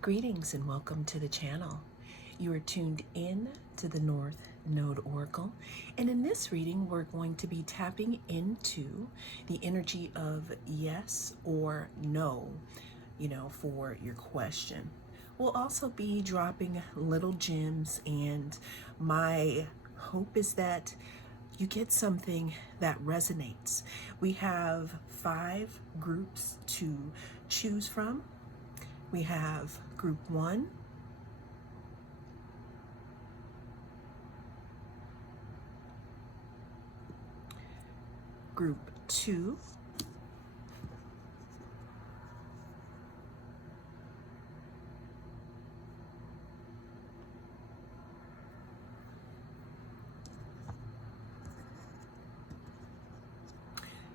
Greetings and welcome to the channel. You are tuned in to the North Node Oracle, and in this reading we're going to be tapping into the energy of yes or no, for your question. We'll also be dropping little gems, and my hope is that you get something that resonates. We have 5 groups to choose from. We have group 1, group 2,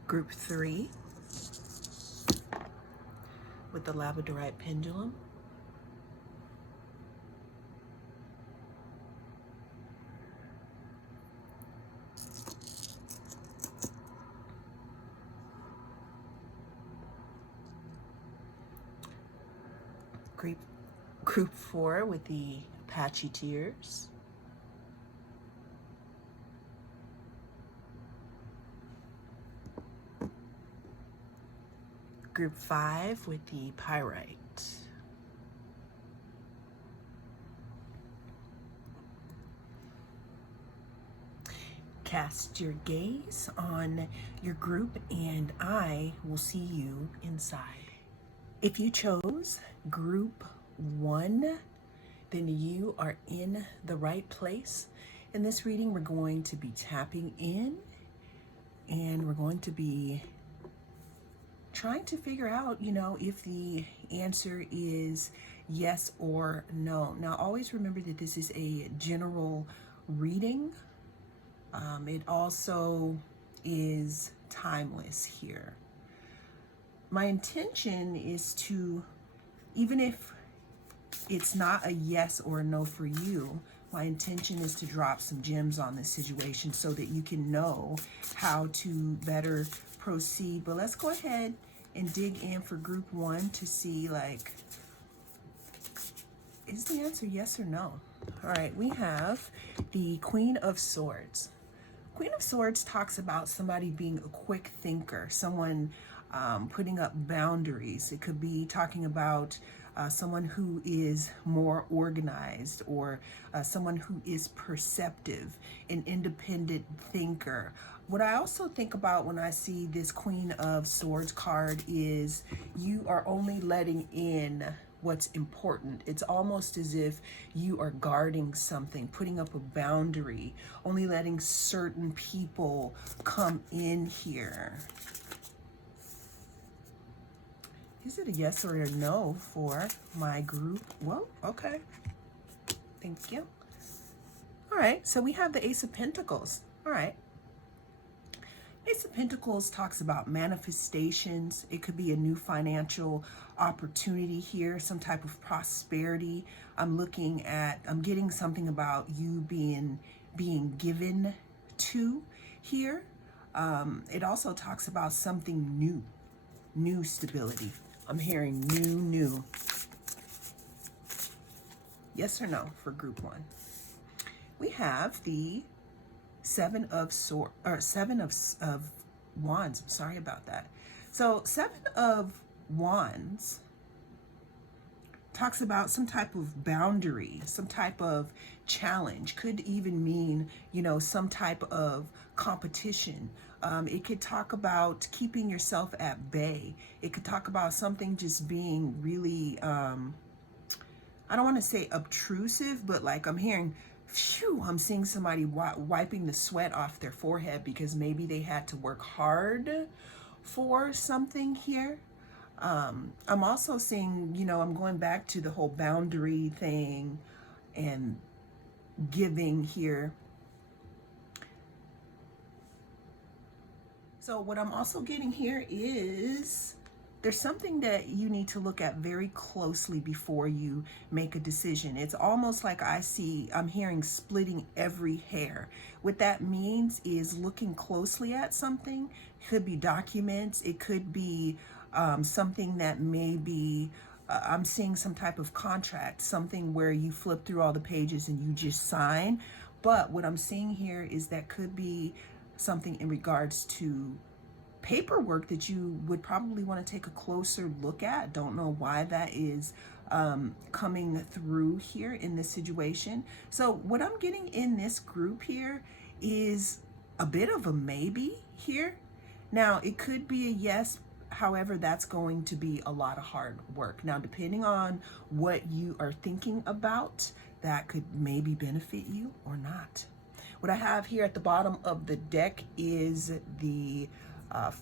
group 3 with the labradorite pendulum, group 4 with the Apache tears, group 5 with the pyrite, cast your gaze on your group and I will see you inside. If you chose group 1, then you are in the right place. In this reading, we're going to be tapping in and we're going to be trying to figure out, if the answer is yes or no. Now, always remember that this is a general reading. It also is timeless here. My intention is to, even if it's not a yes or a no for you, my intention is to drop some gems on this situation so that you can know how to better proceed. But let's go ahead and dig in for group 1 to see, is the answer yes or no? All right, we have the Queen of Swords. Queen of Swords talks about somebody being a quick thinker, someone putting up boundaries. It could be talking about someone who is more organized, or someone who is perceptive, an independent thinker. What I also think about when I see this Queen of Swords card is you are only letting in what's important. It's almost as if you are guarding something, putting up a boundary, only letting certain people come in here. Is it a yes or a no for my group? Well, okay. Thank you. All right, so we have the Ace of Pentacles. All right. Ace of Pentacles talks about manifestations. It could be a new financial opportunity here, some type of prosperity. I'm getting something about you being given to here. It also talks about something new stability. I'm hearing new. Yes or no for group 1. We have the Seven of Wands. I'm sorry about that. So 7 of Wands talks about some type of boundary, some type of challenge. Could even mean, some type of competition. It could talk about keeping yourself at bay. It could talk about something just being really, I don't want to say obtrusive, but I'm hearing, I'm seeing somebody wiping the sweat off their forehead because maybe they had to work hard for something here. I'm also seeing, I'm going back to the whole boundary thing and giving here. So what I'm also getting here is there's something that you need to look at very closely before you make a decision. It's almost like I'm hearing splitting every hair. What that means is looking closely at something. It could be documents. It could be something that may be I'm seeing some type of contract, something where you flip through all the pages and you just sign. But what I'm seeing here is that could be something in regards to paperwork that you would probably want to take a closer look at. Don't know why that is coming through here in this situation. So what I'm getting in this group here is a bit of a maybe here. Now, it could be a yes. However, that's going to be a lot of hard work. Now, depending on what you are thinking about, that could maybe benefit you or not. What I have here at the bottom of the deck is the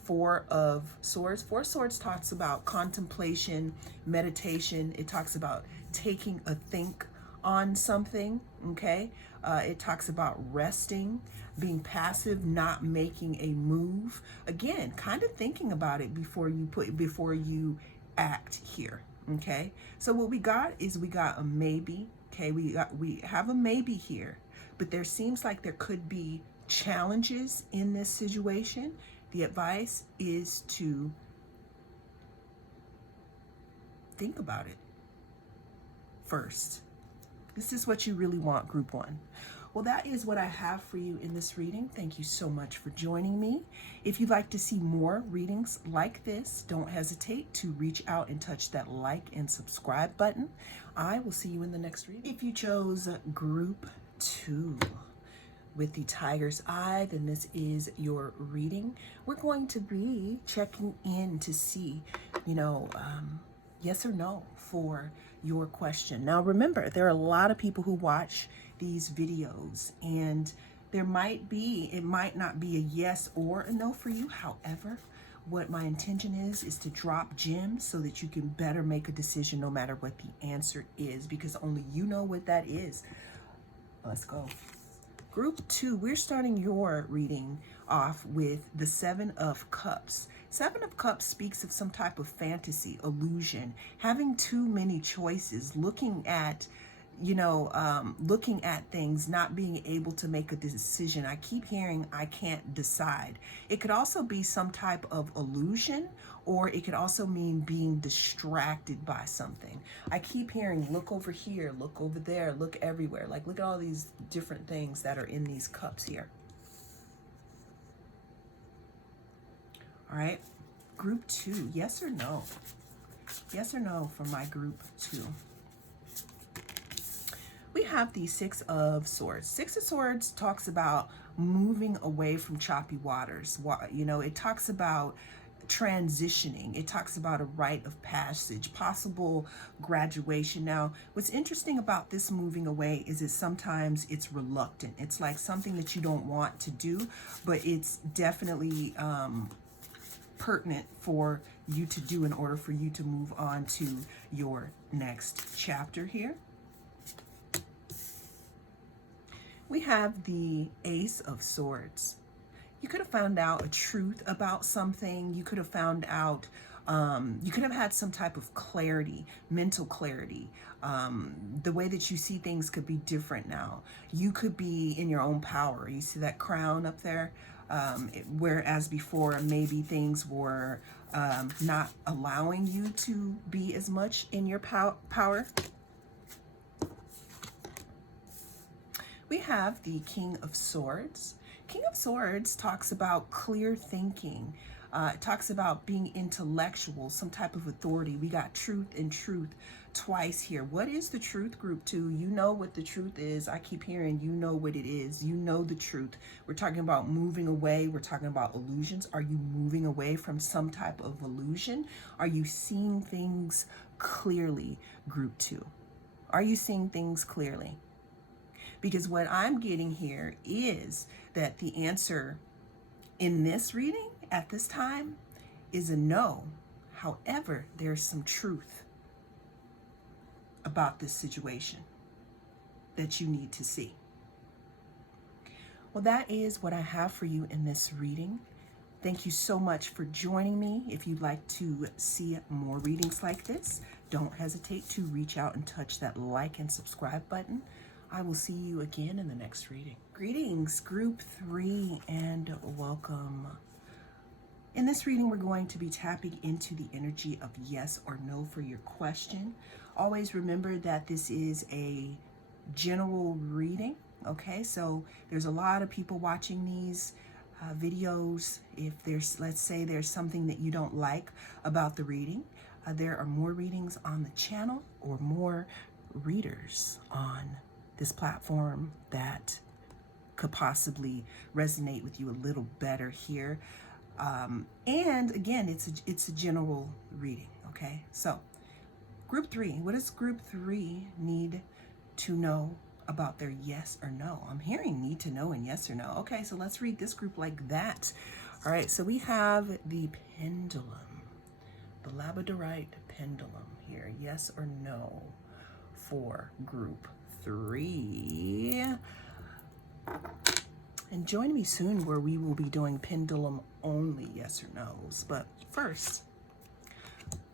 Four of Swords. Four of Swords talks about contemplation, meditation. It talks about taking a think on something, okay? It talks about resting, being passive, not making a move. Again, kind of thinking about it before you act here, okay? So what we got is we got a maybe, okay? We have a maybe here, but there seems like there could be challenges in this situation. The advice is to think about it first. This is what you really want, group one. Well, that is what I have for you in this reading. Thank you so much for joining me. If you'd like to see more readings like this, don't hesitate to reach out and touch that like and subscribe button. I will see you in the next reading. If you chose group 2 with the Tiger's Eye, then this is your reading. We're going to be checking in to see, yes or no for your question. Now, remember, there are a lot of people who watch these videos, and it might not be a yes or a no for you. However, what my intention is to drop gems so that you can better make a decision no matter what the answer is, because only you know what that is. Let's go. Group 2, we're starting your reading off with the Seven of Cups. Seven of Cups speaks of some type of fantasy, illusion, having too many choices, looking at things, not being able to make a decision. I keep hearing, I can't decide. It could also be some type of illusion, or it could also mean being distracted by something. I keep hearing, look over here, look over there, look everywhere. Like, look at all these different things that are in these cups here. All right, group 2, yes or no? Yes or no for my group 2? We have the Six of Swords. Six of Swords talks about moving away from choppy waters. It talks about transitioning. It talks about a rite of passage, possible graduation. Now, what's interesting about this moving away is that sometimes it's reluctant. It's like something that you don't want to do, but it's definitely pertinent for you to do in order for you to move on to your next chapter here. We have the Ace of Swords. You could have found out a truth about something. You could have found out, you could have had some type of clarity, mental clarity. The way that you see things could be different now. You could be in your own power. You see that crown up there? Whereas before, maybe things were not allowing you to be as much in your power. We have the King of Swords. King of Swords talks about clear thinking. It talks about being intellectual, some type of authority. We got truth and truth twice here. What is the truth, group 2? You know what the truth is. I keep hearing, you know what it is. You know the truth. We're talking about moving away. We're talking about illusions. Are you moving away from some type of illusion? Are you seeing things clearly, group 2? Are you seeing things clearly? Because what I'm getting here is that the answer in this reading at this time is a no. However, there's some truth about this situation that you need to see. Well, that is what I have for you in this reading. Thank you so much for joining me. If you'd like to see more readings like this, don't hesitate to reach out and touch that like and subscribe button. I will see you again in the next reading. Greetings, group 3, and welcome. In this reading, we're going to be tapping into the energy of yes or no for your question. Always remember that this is a general reading, okay? So there's a lot of people watching these videos. If there's, let's say there's something that you don't like about the reading, there are more readings on the channel or more readers on this platform that could possibly resonate with you a little better here. And again, it's a general reading, okay? So group 3, what does group 3 need to know about their yes or no? I'm hearing need to know and yes or no. Okay, so let's read this group like that. All right, so we have the pendulum, the labradorite pendulum here, yes or no for group 3. And join me soon where we will be doing pendulum only yes or no's. But first,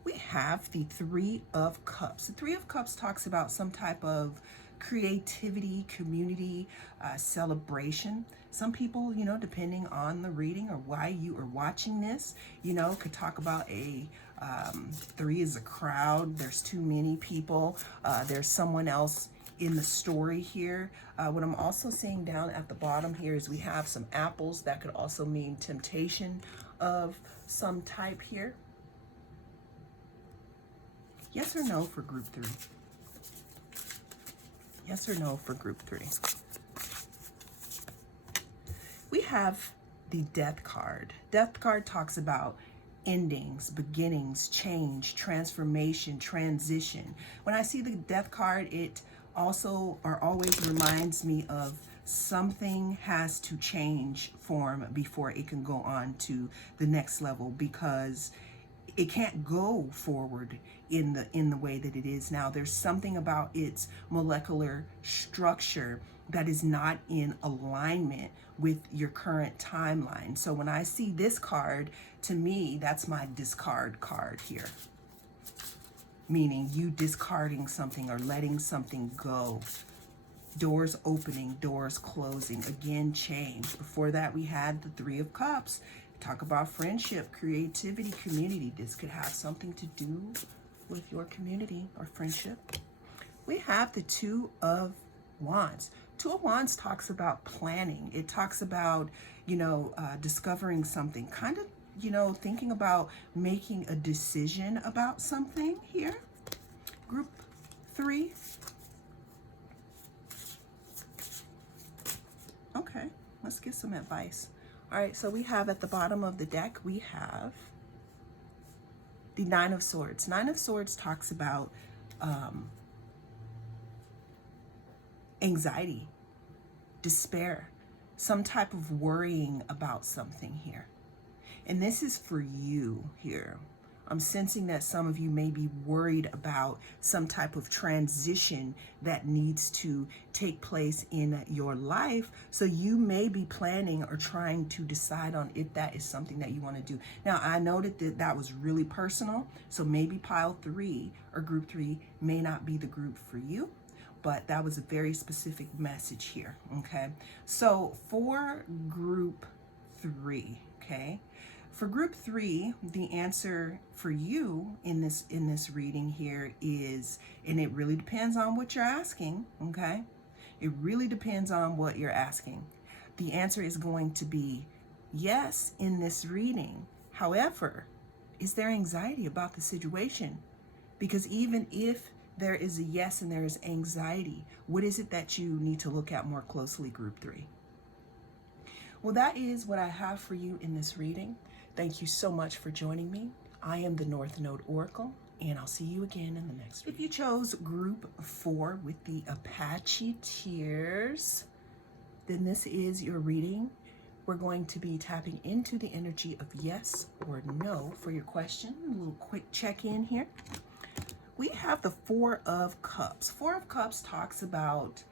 we have the 3 of Cups. The 3 of Cups talks about some type of creativity, community, celebration. Some people, you know, depending on the reading or why you are watching this, you know, could talk about a 3 is a crowd. There's too many people. There's someone else in the story here. What I'm also seeing down at the bottom here is we have some apples. That could also mean temptation of some type here. Yes or no for group 3? Yes or no for group 3? We have the Death card. Death card talks about endings, beginnings, change, transformation, transition. When I see the Death card, it also or always reminds me of something has to change form before it can go on to the next level, because it can't go forward in the way that it is now. There's something about its molecular structure that is not in alignment with your current timeline. So when I see this card, to me, that's my discard card here. Meaning you discarding something or letting something go. Doors opening, doors closing, again, change. Before that, we had the 3 of Cups. Talk about friendship, creativity, community. This could have something to do with your community or friendship. We have the 2 of Wands. 2 of Wands talks about planning. It talks about, you know, discovering something, kind of, you know, thinking about making a decision about something here. Group 3. Okay, let's get some advice. All right, so we have at the bottom of the deck, we have the 9 of Swords. 9 of Swords talks about anxiety, despair, some type of worrying about something here. And this is for you here. I'm sensing that some of you may be worried about some type of transition that needs to take place in your life. So you may be planning or trying to decide on if that is something that you want to do. Now, I noted that that was really personal. So maybe pile 3 or group 3 may not be the group for you, but that was a very specific message here. Okay. So for group 3, okay. For group 3, the answer for you in this reading here is, and it really depends on what you're asking, okay? It really depends on what you're asking. The answer is going to be yes in this reading. However, is there anxiety about the situation? Because even if there is a yes and there is anxiety, what is it that you need to look at more closely, group 3? Well, that is what I have for you in this reading. Thank you so much for joining me. I am the North Node Oracle, and I'll see you again in the next reading. If you chose group 4 with the Apache Tears, then this is your reading. We're going to be tapping into the energy of yes or no for your question. A little quick check-in here. We have the 4 of Cups. 4 of Cups talks about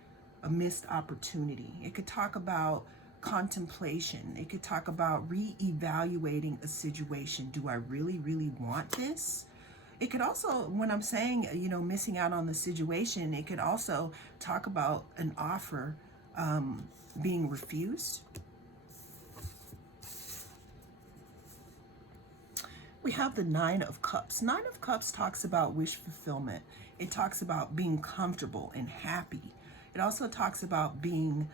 a missed opportunity. It could talk about contemplation. It could talk about re-evaluating a situation. Do I really, really want this? It could also, when I'm saying, you know, missing out on the situation, it could also talk about an offer being refused. We have the Nine of Cups. Nine of Cups talks about wish fulfillment. It talks about being comfortable and happy. It also talks about being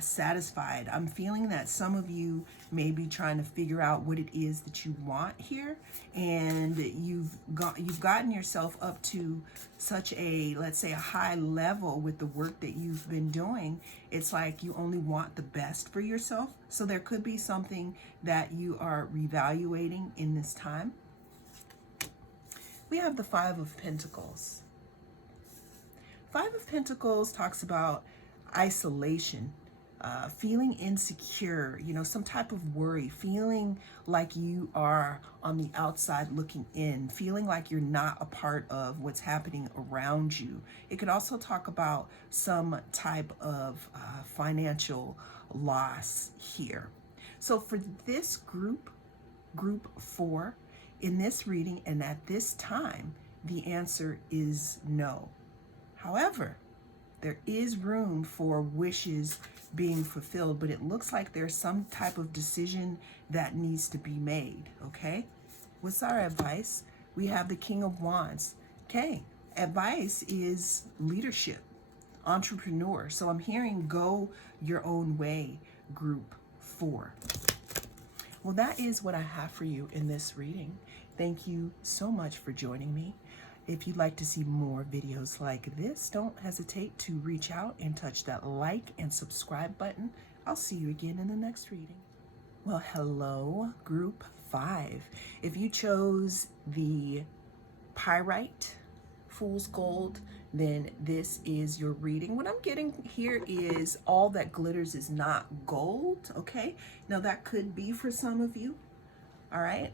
satisfied. I'm feeling that some of you may be trying to figure out what it is that you want here, and you've gotten yourself up to such a, let's say, a high level with the work that you've been doing. It's like you only want the best for yourself. So there could be something that you are reevaluating in this time. We have the Five of Pentacles. Five of Pentacles talks about isolation, feeling insecure, some type of worry, feeling like you are on the outside looking in, feeling like you're not a part of what's happening around you. It could also talk about some type of financial loss here. So for this group 4, in this reading and at this time, the answer is no. However, there is room for wishes being fulfilled, but it looks like there's some type of decision that needs to be made, okay? What's our advice? We have the King of Wands. Okay, advice is leadership, entrepreneur. So I'm hearing go your own way, group 4. Well, that is what I have for you in this reading. Thank you so much for joining me. If you'd like to see more videos like this, don't hesitate to reach out and touch that like and subscribe button. I'll see you again in the next reading. Well, hello, group 5. If you chose the Pyrite, Fool's Gold, then this is your reading. What I'm getting here is all that glitters is not gold, okay? Now that could be for some of you, all right?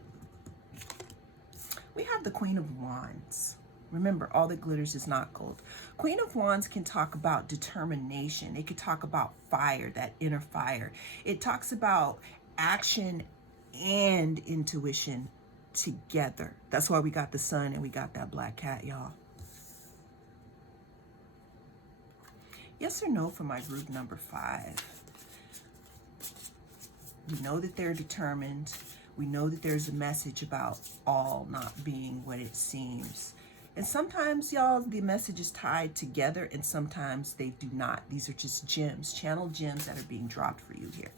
We have the Queen of Wands. Remember, all that glitters is not gold. Queen of Wands can talk about determination. It could talk about fire, that inner fire. It talks about action and intuition together. That's why we got the sun and we got that black cat, y'all. Yes or no for my group number 5? We know that they're determined. We know that there's a message about all not being what it seems. And sometimes, y'all, the message is tied together and sometimes they do not. These are just gems, channel gems that are being dropped for you here.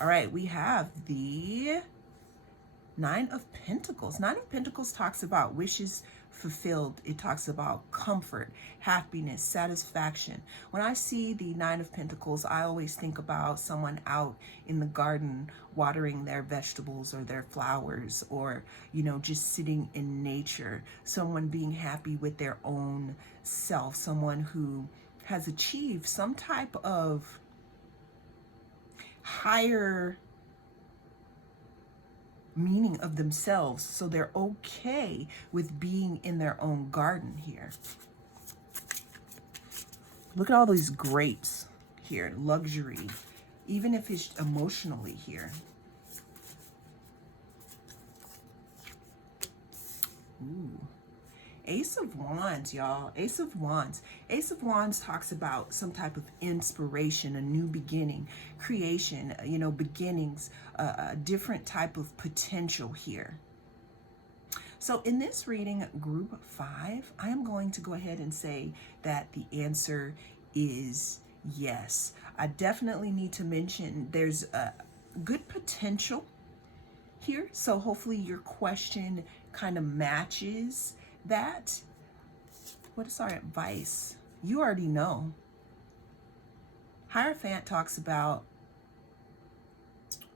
All right, we have the Nine of Pentacles. Nine of Pentacles talks about wishes fulfilled. It talks about comfort, happiness, satisfaction. When I see the Nine of Pentacles, I always think about someone out in the garden watering their vegetables or their flowers, or, just sitting in nature. Someone being happy with their own self. Someone who has achieved some type of higher meaning of themselves, so they're okay with being in their own garden here. Look at all these grapes here, luxury, even if it's emotionally here. Ooh. Ace of Wands, y'all. Ace of Wands. Ace of Wands talks about some type of inspiration, a new beginning, creation, beginnings, a different type of potential here. So in this reading, group 5, I am going to go ahead and say that the answer is yes. I definitely need to mention there's a good potential here. So hopefully your question kind of matches that. What is our advice? You already know. Hierophant talks about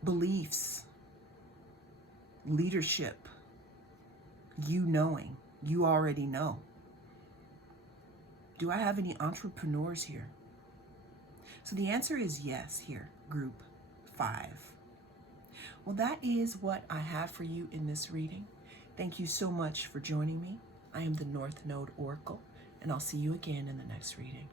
beliefs, leadership, you knowing. You already know. Do I have any entrepreneurs here? So the answer is yes here, group 5. Well, that is what I have for you in this reading. Thank you so much for joining me. I am the North Node Oracle, and I'll see you again in the next reading.